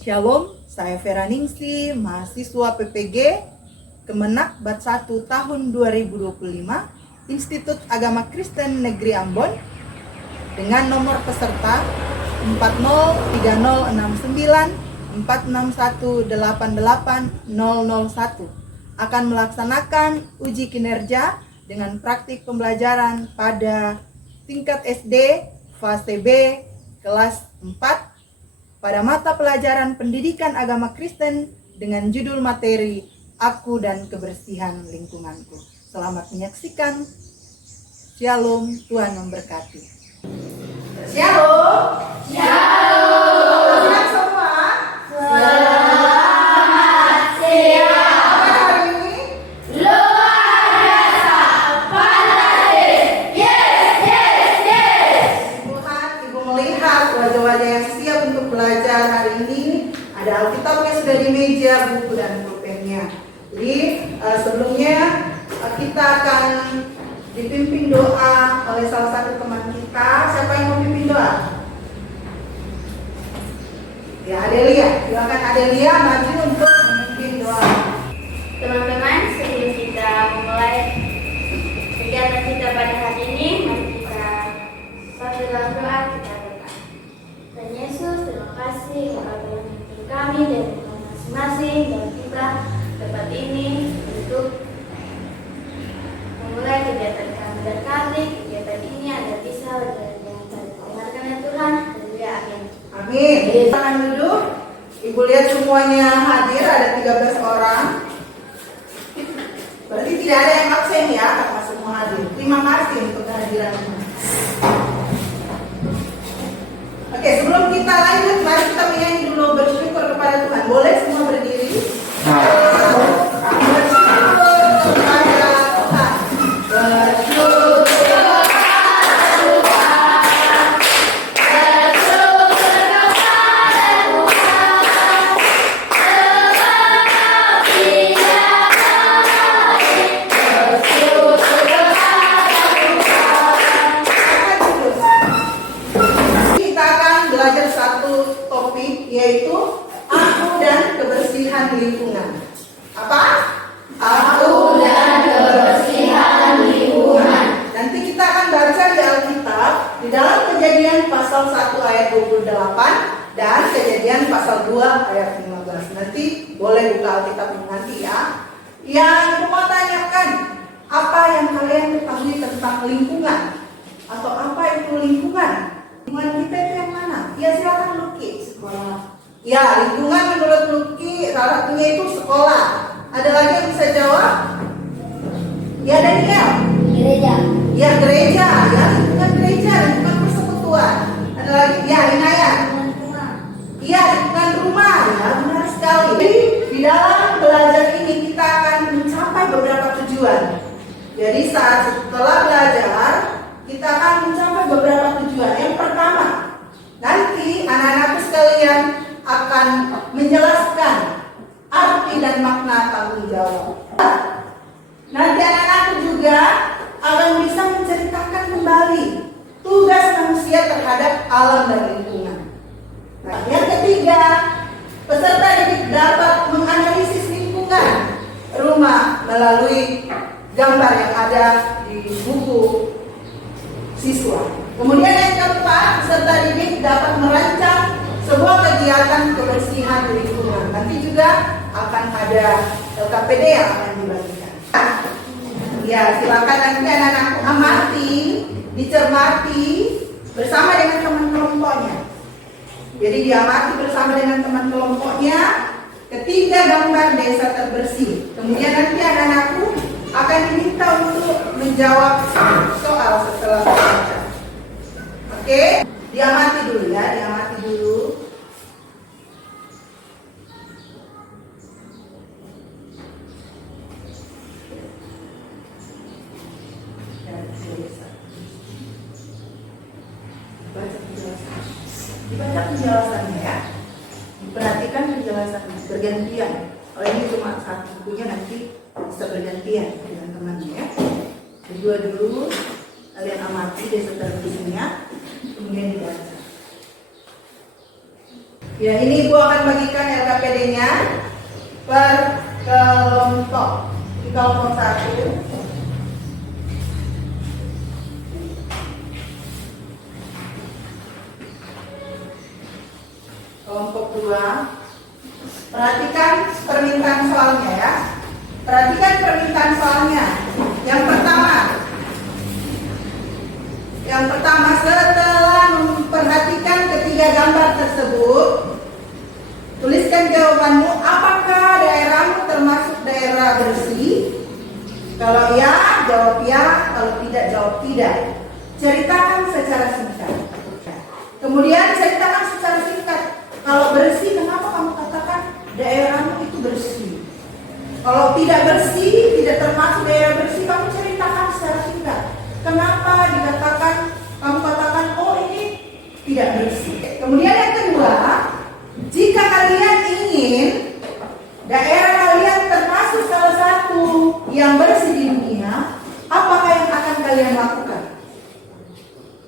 Shalom, saya Vera Ningsi, mahasiswa PPG Kemenak Bat 1 tahun 2025, Institut Agama Kristen Negeri Ambon, dengan nomor peserta 403069461880001, akan melaksanakan uji kinerja dengan praktik pembelajaran pada tingkat SD fase B kelas 4 pada mata pelajaran Pendidikan Agama Kristen dengan judul materi Aku dan Kebersihan Lingkunganku. Selamat menyaksikan. Shalom, Tuhan memberkati. Shalom. Shalom. Selamat semua. Selamat siang. Apa hari ini? Luar biasa. Fantastis. Yes. Tuhan, Ibu melihat wajah-wajah yang siap untuk belajar hari ini. Ada Alkitabnya sudah di meja, buku dan pulpennya. Jadi sebelumnya kita akan dipimpin doa oleh salah satu teman kita. Siapa yang mau pimpin doa? Ya, Adelia. Silakan Adelia maju untuk memimpin doa. Teman-teman, sebelum kita memulai kegiatan kita pada hari ini, mari kita satu dalam doa kita berdoa. Tuhan Yesus, terima kasih Engkau telah memimpin kami dan masing-masing dan kita tempat ini untuk memulai kegiatan kami. Berkati kegiatan ini agar bisa mendengarkan ya Tuhan. Haleluya, amin. Amin. Silakan duduk. Ibu lihat semuanya hadir, ada 13 orang. Berarti tidak ada yang absen ya, karena semua hadir. Terima kasih untuk kehadirannya. Oke, sebelum kita lanjut, mari kita menyanyi dulu bersyukur kepada Tuhan. Boleh semua berdiri? Bersyukur kepada Tuhan. Bersyukur. Kita akan belajar satu topik, yaitu aku dan kebersihan lingkungan. Apa? Aku dan kebersihan lingkungan. Nanti kita akan baca di Alkitab di dalam Kejadian pasal 1 ayat 28 dan Kejadian pasal 2 ayat 15. Nanti boleh buka Alkitab nanti ya. Yang mau tanyakan, apa yang kalian ketahui tentang lingkungan? Atau apa itu lingkungan? Lingkungan kita itu yang mana? Ya silakan Luki, sekolah. Ya, lingkungan menurut Luki salah satunya itu sekolah. Ada lagi yang bisa jawab? Ya, Daniel. Gereja. Ya, gereja. Ya, lingkungan gereja, lingkungan persekutuan. Ada lagi? Ya, Inayat. Iya, lingkungan rumah. Ya, benar sekali. Jadi di dalam belajar ini kita akan mencapai beberapa tujuan. Jadi setelah belajar kita akan mencapai beberapa tujuan. Yang pertama, nanti anak-anakku sekalian akan menjelaskan arti dan makna tanggung jawab. Nanti anak-anakku juga akan bisa menceritakan kembali tugas manusia terhadap alam dan lingkungan. Nah, yang ketiga, peserta didik dapat menganalisis lingkungan rumah melalui gambar yang ada di buku siswa. Kemudian yang keempat, peserta didik dapat merancang sebuah kegiatan kebersihan lingkungan. Nanti juga akan ada LKPD yang akan dibagikan. Ya, silakan nanti anak-anakku amati, dicermati bersama dengan teman kelompoknya. Jadi diamati bersama dengan teman kelompoknya ketiga gambar desa terbersih. Kemudian nanti anak-anakku akan diminta untuk menjawab soal setelah membaca. Oke, diamati dulu ya, diamati dulu. Dibaca penjelasannya ya. Perhatikan penjelasannya bergantian. Kalau ini cuma satu bukunya, nanti bisa bergantian dengan temannya ya. Berdua dulu, kalian amati desa terbersihnya, kemudian dibaca. Ya, ini Ibu akan bagikan LKPD-nya per kelompok. Di kelompok 1. Kelompok 2. Perhatikan permintaan soalnya ya. Perhatikan permintaan soalnya. Yang pertama setelah memperhatikan ketiga gambar tersebut, tuliskan jawabanmu. Apakah daerahmu termasuk daerah bersih? Kalau ya, jawab ya. Kalau tidak, jawab tidak. Ceritakan secara singkat. Kemudian ceritakan secara singkat. Kalau bersih, kenapa kamu katakan daerahmu itu bersih? Kalau tidak bersih, tidak termasuk daerah bersih, kamu ceritakan secara singkat. Kenapa kamu katakan, oh ini tidak bersih. Kemudian yang kedua, jika kalian ingin daerah kalian termasuk salah satu yang bersih di dunia, apakah yang akan kalian lakukan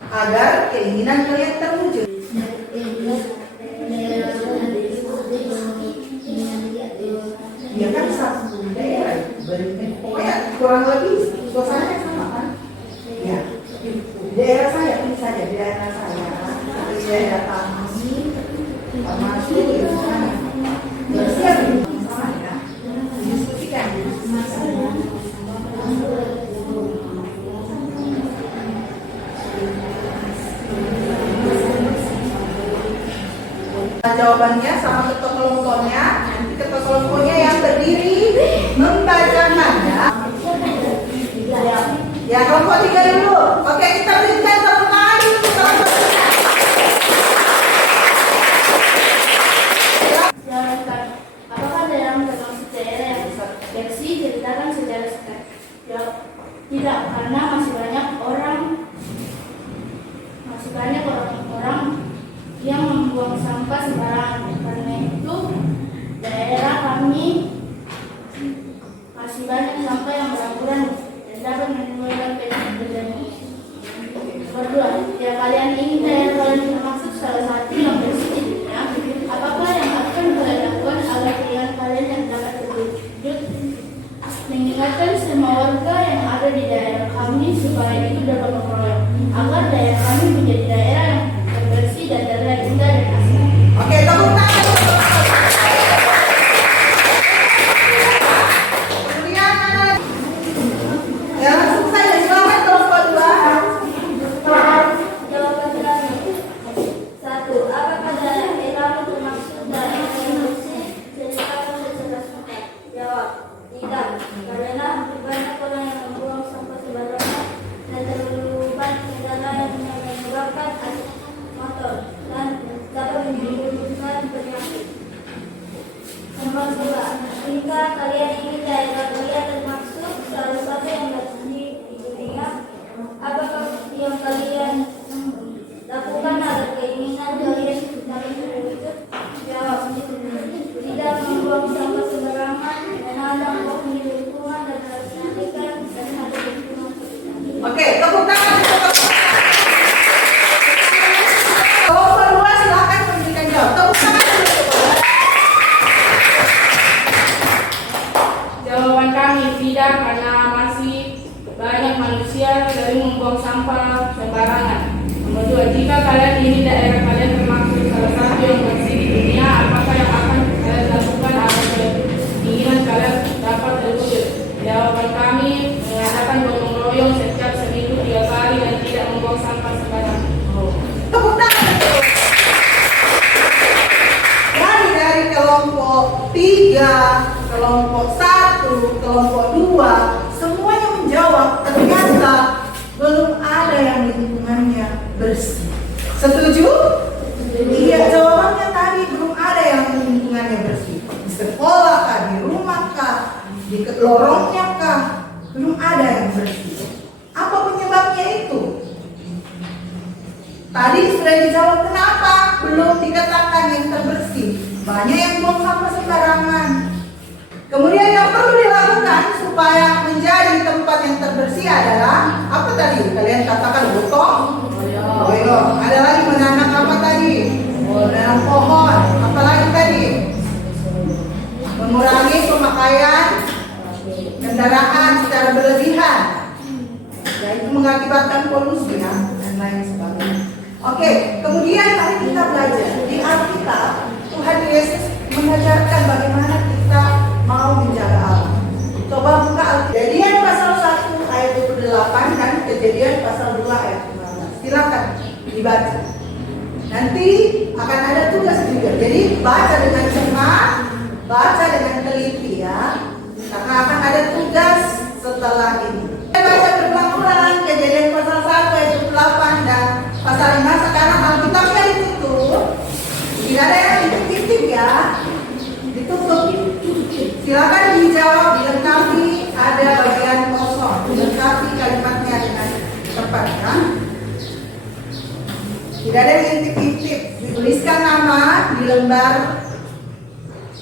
agar keinginan kalian terwujud? Ya kan satu daerah, pokoknya kurang lebih suasananya sama kan? Ya, di daerah saya ini saja, di daerah saya, saya datang termasuk di sana. Bersiap sama ya, diskusikan. Jawabannya sama ketua kelompoknya. Nanti ketua kelompoknya yang berdiri membacakan ya. Ya, kelompok 3 dulu. Oke, kita berikan tepuk tangan dulu. Silakan. Apakah daerah termasuk daerah yang bersih? Ceritakan secara singkat. Jawab tidak, karena masih banyak orang yang membuang sampah sembarangan. Karena itu daerah kami masih banyak sampah yang berhamburan dan dapat menimbulkan penyakit berjamur. Kedua, jika kalian ingin daerah kalian termasuk salah satu yang bersih di dunia, apakah yang akan kalian lakukan agar keinginan kalian yang dapat terwujud? Mengingatkan semua warga yang ada di daerah kami supaya itu bergotong royong agar daerah kami menjadi daerah yang bersih dan terlihat indah dan asri. Oke, tepuk tangan. Kemudian ya, langsung saja silakan kelompok 2. Jawaban terakhir. 1. Apakah daerahmu termasuk daerah yang bersih? Ceritakan secara singkat. Jawab tidak, karena banyak orang yang membuang sampah sembarangan dan terlibat kendaraan yang menyebabkan asap motor dan dapat menimbulkan penyakit. Nomor 2. Jika kalian ingin daerah kalian termasuk salah satu yang bersih di dunia, apakah yang kalian lakukan agar keinginan kalian dapat terwujud? Jawab tidak, membuang sampah sembarangan, menanam pohon di lingkungan dan melestarikan dan ada lingkungan sekitar. Oke, tepuk tangan. Kelompok 2 silakan memberikan jawab. Tepuk tangan dulu. Jawaban kami tidak, karena masih banyak manusia sering membuang sampah sembarangan. Nomor 2, jika kalian ingin daerah kalian termasuk salah satu yang bersih di dunia, apakah yang akan kalian lakukan agar keinginan kalian dapat terwujud? Jawaban kami mengadakan gotong royong setiap seminggu 3 kali dan tidak membuang sampah sembarangan. Tepuk tangan. Dari kelompok 3, kelompok 1, kelompok 2, semuanya menjawab ternyata belum ada yang lingkungannya bersih. Setuju? Iya, jawabannya tadi belum ada yang lingkungannya bersih. Di sekolah kah, di rumah kah, di lorongnya kah, belum ada yang bersih. Apa penyebabnya itu? Tadi sudah dijawab kenapa belum dikatakan yang terbersih. Banyak yang buang sampah sembarangan. Kemudian yang perlu dilakukan supaya menjadi tempat yang terbersih adalah apa tadi? Kalian katakan gotong royong. Ada lagi menanam apa tadi? menanam pohon. Apalagi tadi? Mengurangi pemakaian kendaraan secara berlebihan. Ya, itu mengakibatkan polusi ya, dan lain sebagainya. Oke, kemudian mari kita belajar di Alkitab. Tuhan Yesus mengajarkan bagaimana kita mau menjaga alam. Coba buka Alkitab. Kejadian pasal 1 ayat 28 dan Kejadian pasal 2 ayat 15. Silakan dibaca. Nanti akan ada tugas juga. Jadi baca dengan cermat, baca dengan teliti ya. Karena akan ada tugas setelah ini. Kita baca berulang-ulang Kejadian pasal 1 ayat 28 dan pasal 5. Sekarang Alkitabnya ditutup. Tidak ada yang titik-titik ya. Ditutup. Silakan dijawab, dilengkapi, ada bagian kosong. Dilengkapi kalimatnya dengan tepat ya. Tidak ada yang titik-titik. Dituliskan nama di lembar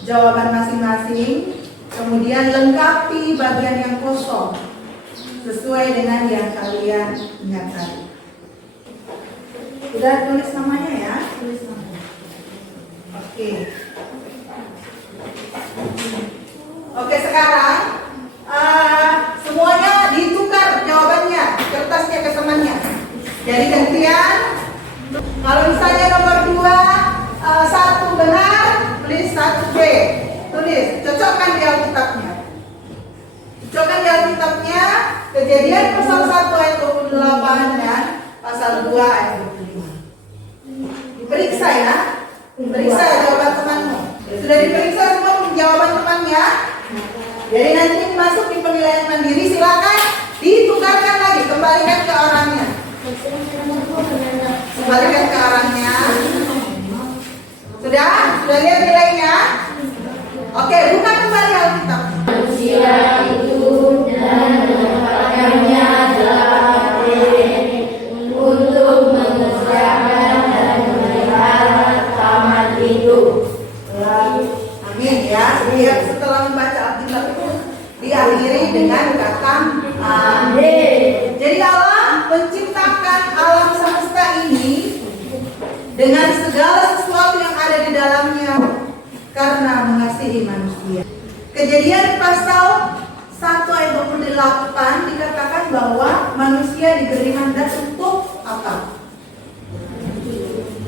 jawaban masing-masing. Kemudian lengkapi bagian yang kosong sesuai dengan yang kalian ingat tadi. Sudah tulis namanya ya? Tulis namanya. Oke. Oke, sekarang semuanya ditukar jawabannya, kertasnya ke temannya. Jadi gantian. Kalau misalnya nomor 2 1 benar, tulis 1 B. Tulis, cocokkan di Alkitabnya. Cocokkan di Alkitabnya Kejadian pasal 1 ayat 28 dan pasal 2 ayat 25. Diperiksa ya. Periksa jawaban temanmu. Sudah diperiksa semua jawaban temannya. Jadi nanti masuk di penilaian mandiri, silakan ditukarkan lagi, kembalikan ke orangnya. Kembalikan ke orangnya. Sudah lihat nilainya? Oke, buka kembali Alkitab. Manusia itu dan menempatkannya dalam untuk mengerjakan dan memelihara taman hidup. Amin ya. Setiap setelah membaca Alkitab itu diakhiri dengan kata amin. Jadi Allah menciptakan alam semesta ini dengan segala sesuatu yang ada di dalamnya karena mengasihi manusia. Kejadian pasal 1 ayat 28 dikatakan bahwa manusia diberi mandat untuk apa?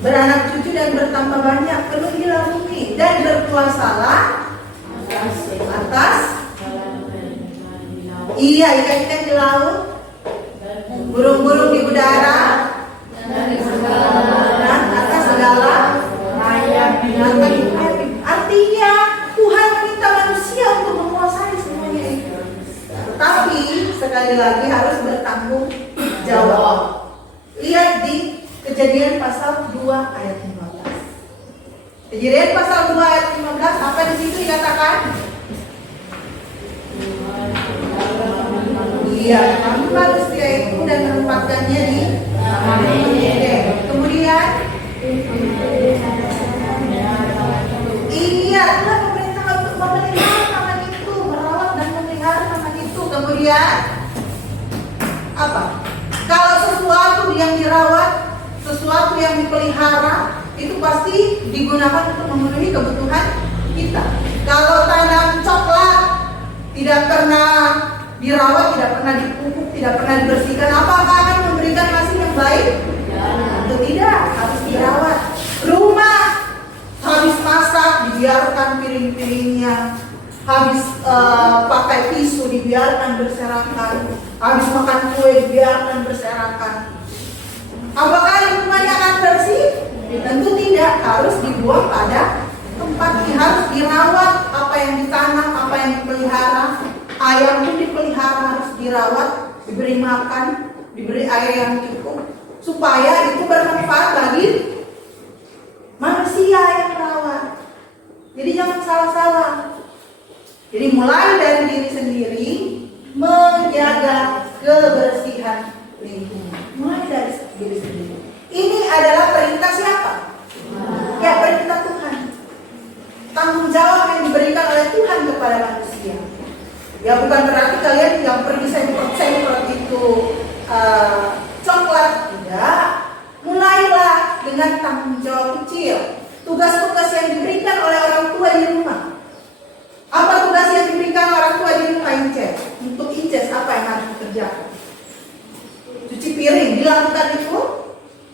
Beranak cucu dan bertambah banyak, penuhilah bumi dan berkuasalah atas ikan-ikan di laut, burung-burung di udara, dan atas segala binatang. Artinya Tuhan minta manusia untuk menguasai semuanya itu. Tetapi sekali lagi harus bertanggung jawab. Lihat di Kejadian pasal 2 ayat 15. Kejadian pasal 2 ayat 15, apa di situ dikatakan? Iya, kamu manusia itu dan menempatkannya di kemudian iya, Tuhan memerintah untuk memelihara taman itu, merawat dan memelihara taman itu. Kemudian apa? Kalau sesuatu yang dirawat, sesuatu yang dipelihara, itu pasti digunakan untuk memenuhi kebutuhan kita. Kalau tanam coklat tidak pernah dirawat, tidak pernah dipupuk, tidak pernah dibersihkan, apakah akan memberikan hasil yang baik? Tentu tidak, harus dirawat. Rumah habis masak dibiarkan piring-piringnya, habis pakai tisu dibiarkan berserakan, habis makan kue dibiarkan berserakan. Apakah lingkungannya akan bersih? Tentu tidak, harus dibuang pada tempatnya, harus dirawat. Apa yang ditanam, apa yang dipelihara, ayam pun dipelihara, harus dirawat, diberi makan, diberi air yang cukup, supaya itu bermanfaat bagi manusia yang merawat. Jadi jangan salah-salah. Jadi mulai dari diri sendiri menjaga kebersihan lingkungan. Mulai dari diri sendiri. Ini adalah perintah siapa? Ya, perintah Tuhan. Tanggung jawab yang diberikan oleh Tuhan kepada manusia. Ya, bukan berarti kalian yang pergi semprot itu coklat, tidak. Mulailah dengan tanggung jawab kecil. Tugas-tugas yang diberikan oleh orang tua di rumah. Apa tugas yang diberikan orang tua di rumah Inces? Untuk Inces apa yang harus dikerjakan? Cuci piring, dilakukan itu?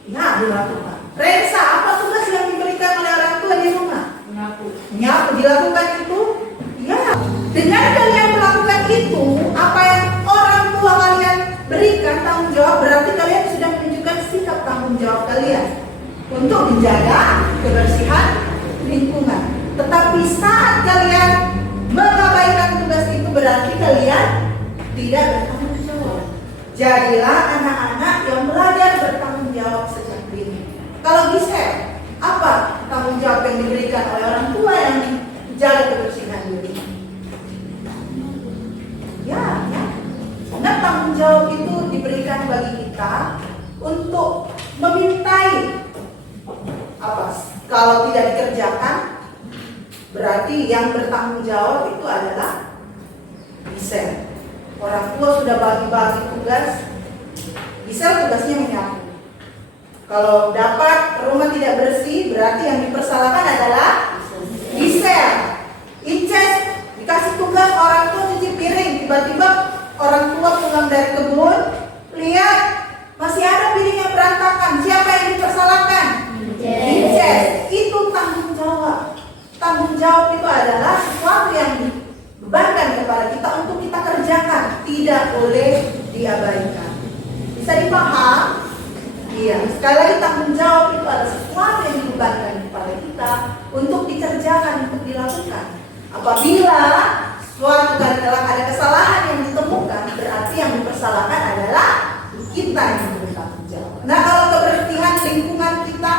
Ya, dilakukan. Rensa, apa tugas yang diberikan oleh orang tua di rumah? Menyapu, dilakukan itu? Ya. Dengan kalian melakukan itu, apa yang orang tua kalian berikan tanggung jawab, berarti kalian sudah menunjukkan sikap tanggung jawab kalian untuk menjaga kebersihan lingkungan. Tetapi saat kalian mengabaikan tugas itu, berarti kalian tidak bertanggung jawab. Jadilah anak-anak yang belajar bertanggung jawab sejak dini. Kalau bisa, apa tanggung jawab yang diberikan oleh orang tua yang menjaga kebersihan diri? Ya. Nah, tanggung jawab itu diberikan bagi kita untuk memintai apa? Kalau tidak dikerjakan, berarti yang bertanggung jawab itu adalah bisa. Orang tua sudah bagi-bagi tugas, bisa tugasnya menyapu. Kalau dapat rumah tidak bersih, berarti yang dipersalahkan adalah bisa. Inces dikasih tugas orang tua cuci piring, tiba-tiba orang tua pulang dari kebun, lihat masih ada piring yang berantakan. Siapa yang dipersalahkan? Inces. Itu tanggung jawab. Tanggung jawab itu adalah sesuatu yang dibebankan kepada kita untuk kita kerjakan, tidak boleh diabaikan. Bisa dipaham? Iya. Sekali lagi, tanggung jawab itu adalah sesuatu yang dibebankan kepada kita untuk dikerjakan, untuk dilakukan. Apabila suatu kali ada kesalahan yang ditemukan, berarti yang dipersalahkan adalah kita yang bertanggung jawab. Nah, kalau kebersihan lingkungan kita,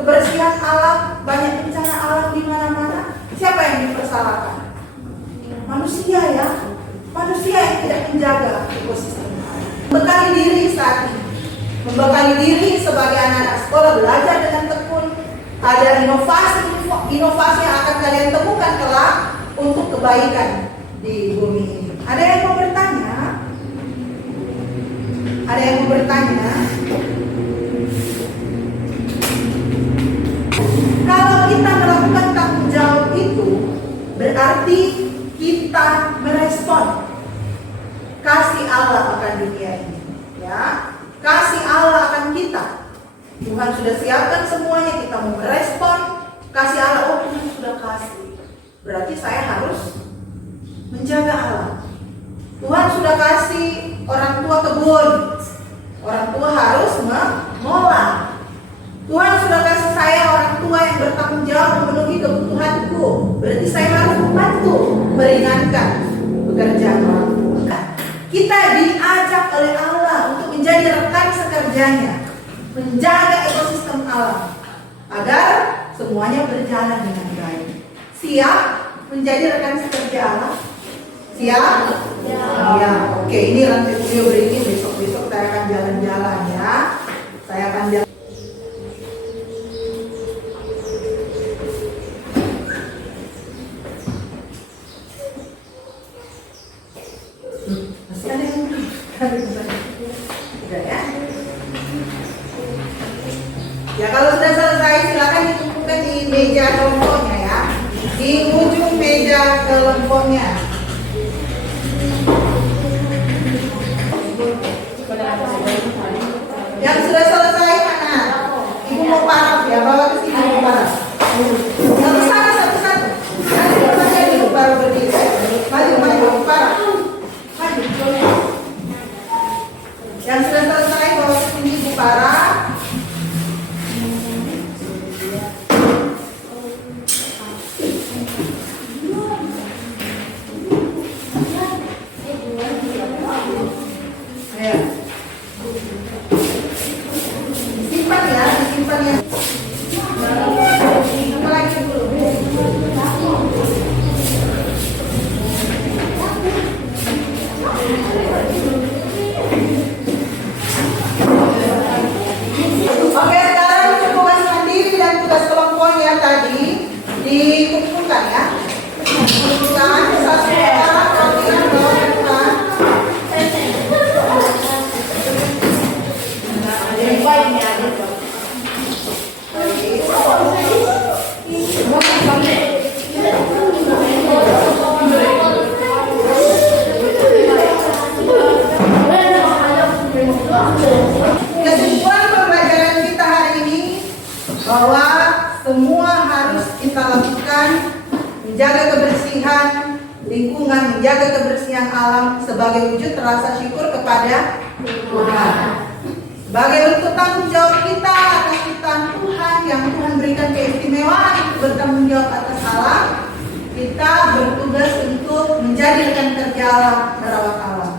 kebersihan alam, banyak bencana alam di mana-mana, siapa yang dipersalahkan? Manusia ya, manusia yang tidak menjaga ekosistem. Membekali diri saat ini, membekali diri sebagai anak-anak sekolah, belajar dengan tekun. Ada inovasi yang akan kalian temukan kelak untuk kebaikan di bumi ini. Ada yang mau bertanya? Ada yang mau bertanya? Kalau kita melakukan tanggung jawab itu, berarti kita merespon kasih Allah akan dunia ini, ya. Kasih Allah akan kita. Tuhan sudah siapkan semuanya, kita mau merespon kasih Allah. Oh, Tuhan sudah kasih, berarti saya harus menjaga Allah. Tuhan sudah kasih orang tua kebun, orang tua harus mengolah. Tuhan sudah kasih saya orang tua yang bertanggung jawab memenuhi kebutuhanku, berarti saya harus membantu meringankan pekerjaan orang tua. Kita diajak oleh Allah untuk menjadi rekan sekerjanya, menjaga ekosistem alam agar semuanya berjalan dengan baik. Siap menjadi rekan sekerja Allah? Siap? Ya. Oke, ini rantai video berikut. Besok-besok saya akan jalan-jalan ya. Saya akan jalan. Masih ada yang udah ya? Ya, kalau sudah selesai silakan ditumpukkan di meja kelompoknya ya. Di ujung meja kelompoknya. Yang sudah selesai mana? Ibu mau paraf ya, bawa ke sini mau paraf. Yang sana satu-satu. Nanti baca dulu baru berdiri. Maju, paraf. Maju. Yang sudah selesai bawa ke sini ibu paraf. Simpan ya, disimpan ya. Apa lagi dulu? Oke, sekarang untuk tugas mandiri dan tugas kelompoknya tadi dikumpulkan ya. Kumpulkan satu orang kalian bawa ke depan. kebersihan, menjaga kebersihan lingkungan, menjaga kebersihan alam sebagai wujud rasa syukur kepada Tuhan. Sebagai bentuk tanggung jawab kita atas ciptaan Tuhan yang Tuhan berikan keistimewaan untuk bertanggung jawab atas alam, kita bertugas untuk menjadi rekan kerja alam, merawat alam.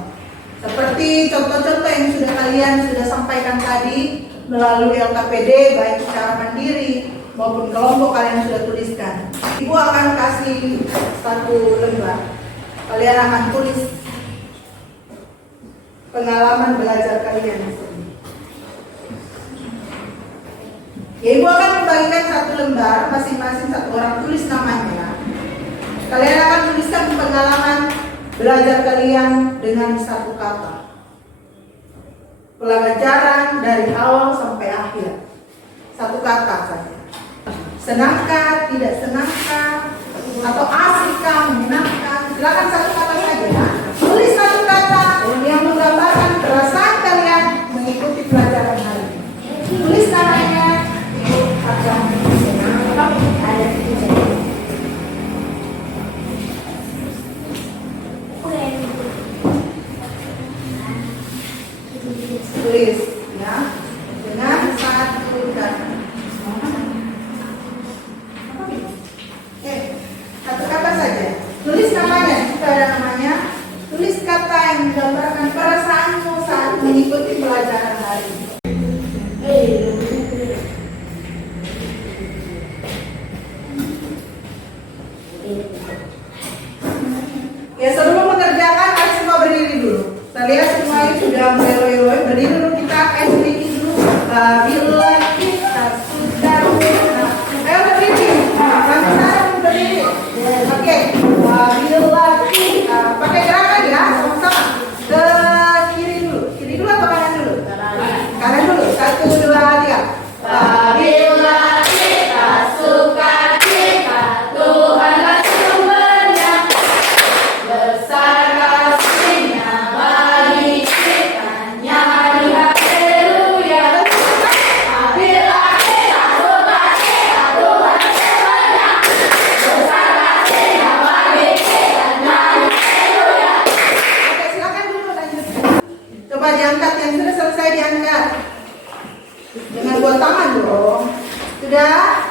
Seperti contoh-contoh yang kalian sudah sampaikan tadi melalui LKPD, baik secara mandiri maupun kelompok kalian sudah tuliskan. Ibu akan kasih satu lembar. Kalian akan tulis pengalaman belajar kalian di sini. Ya, Ibu akan membagikan satu lembar, masing-masing satu orang tulis namanya. Kalian akan tuliskan pengalaman belajar kalian dengan satu kata. Pelajaran dari awal sampai akhir. Satu kata saja. Senangkah, tidak senangkah, atau asikkah, menyenangkan. Silakan satu kata saja. Tulis satu kata yang menggambarkan perasaan kalian mengikuti pelajaran hari ini. Tulis namanya. Ibu akan ada di sini. Tulis ya dengan satu kata. Satu kata saja. Tulis namanya, jika ada namanya. Tulis kata yang menggambarkan perasaanmu saat mengikuti pelajaran hari ini. Ya, sebelum mengerjakan, mari semua berdiri dulu. Saya lihat semuanya sudah mulai loyo-loyo. Berdiri dulu, kita akan sedikit dulu. Bila kita sudah ayo berdiri. Kami sekarang berdiri. Oke. Bila kita pakai gerakan ya, sama-sama. Ke kiri dulu atau kanan dulu? Kanan dulu. 1, 2, 3. Bila kita suka cita, Tuhanlah sumbernya. Besar kasih-Nya bagi kita, nyanyi haleluya. Bila kita suka cita, Tuhan sumbernya. Besar kasih-Nya bagi kita, nyanyi haleluya. Oke, silakan dulu lanjutkan. Coba diangkat, yang sudah selesai diangkat. Dengan dua tangan dong. Sudah?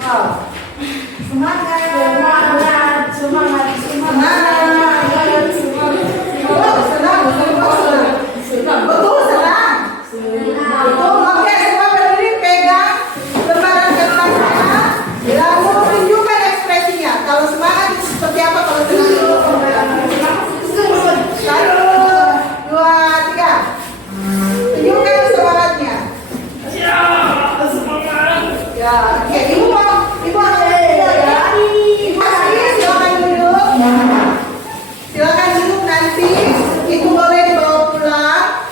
Wow. Semangat. Semangat. Betul, senang. Betul, oke, semua berdiri, pegang lembaran kertasnya. Lalu tunjukkan ekspresinya. Kalau semangat seperti apa, kalau senang? 1, 2, 3. Tunjukkan semangatnya. Ya, oke, ibu akan ya. Ibu silakan duduk. Silakan duduk, nanti ibu boleh dibawa pulang,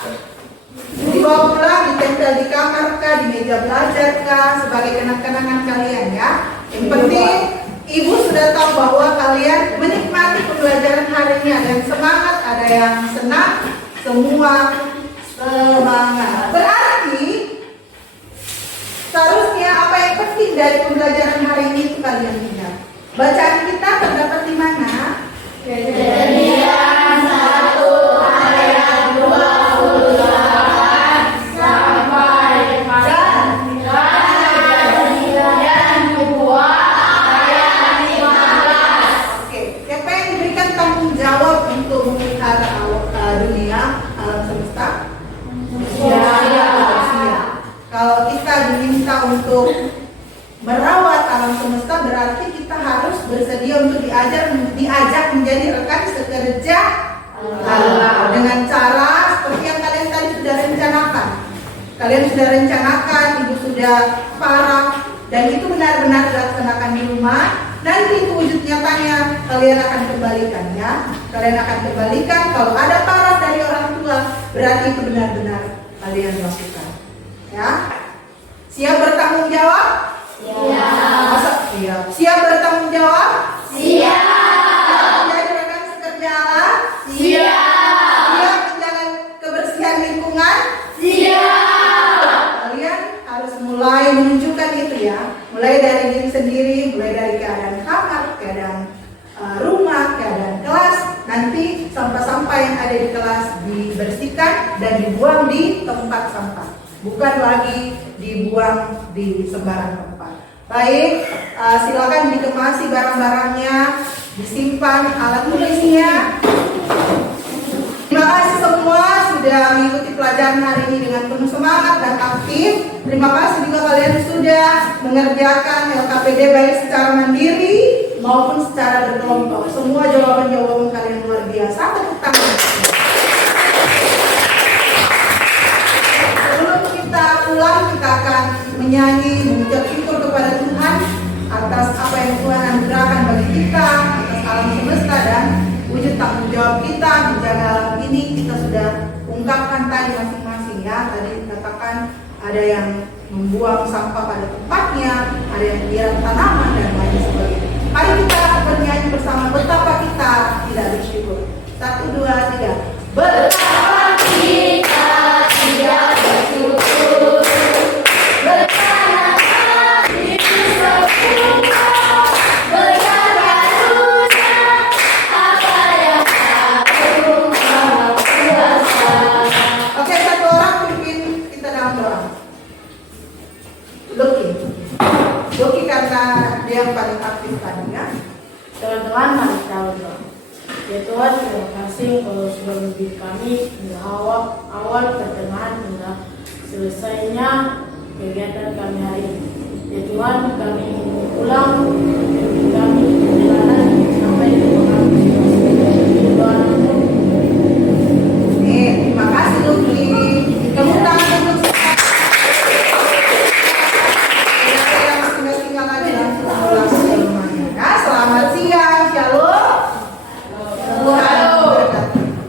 ditempel di kamar kah, di meja belajar kah, sebagai kenang-kenangan kalian ya. Yang penting ibu sudah tahu bahwa kalian menikmati pembelajaran hari ini. Ada yang semangat, ada yang senang, semua semangat. Berarti seharusnya apa yang penting dari pembelajaran hari ini itu kalian ingat. Bacaan kita terdapat di mana? Kejadian 1 ayat 28 sampai Kejadian 2 ayat 15. Oke, siapa yang diberikan tanggung jawab untuk memelihara dunia alam semesta? Manusia. Kalau kita diminta untuk merawat alam semesta, berarti kita harus bersedia untuk diajak menjadi rekan sekerja Allah dengan cara seperti yang kalian tadi sudah rencanakan. Kalian sudah rencanakan, ibu sudah parah, dan itu benar-benar dilaksanakan di rumah. Nanti itu wujud nyatanya kalian akan kembalikan ya. Kalian akan kembalikan kalau ada parah dari orang tua, berarti itu benar-benar kalian lakukan. Ya. Siap bertanggung jawab? Siap. Siap bertanggung jawab? Siap. Jadi rekan sekerja Allah? Siap. Siap menjaga kebersihan lingkungan? Siap. Kalian harus mulai menunjukkan itu ya. Mulai dari diri sendiri, mulai dari yang ada di kelas dibersihkan dan dibuang di tempat sampah, bukan lagi dibuang di sembarang tempat. Baik, silakan dikemasi barang-barangnya, disimpan alat tulisnya. Terima kasih semua sudah mengikuti pelajaran hari ini dengan penuh semangat dan aktif. Terima kasih juga kalian sudah mengerjakan LKPD baik secara mandiri maupun secara berkelompok. Semua jawaban-jawaban kalian luar biasa. Tepuk tangan. Sebelum kita pulang, kita akan menyanyi mengucap syukur kepada Tuhan atas apa yang Tuhan anugerahkan bagi kita, atas alam semesta dan wujud tanggung jawab kita menjaga alam ini. Kita sudah ungkapkan tadi masing-masing ya. Tadi dikatakan ada yang membuang sampah pada tempatnya, ada yang menyiram tanaman dan lain sebagainya. Mari kita bernyanyi bersama betapa kita tidak bersyukur. 1, 2, 3. Betapa kita tidak bersyukur. Betapa itu sempurna. Betapa luasnya apa yang aku maha kuasa. Oke, satu orang pimpin kita dalam doa. Lucky karena dia yang paling aktif tadi ya. Teman-teman, mari kita berdoa. Ya Tuhan, terima kasih kalau sudah membimbing kami hingga awal pertengahan hingga selesainya kegiatan kami hari ini. Ya Tuhan, kami ingin pulang, kami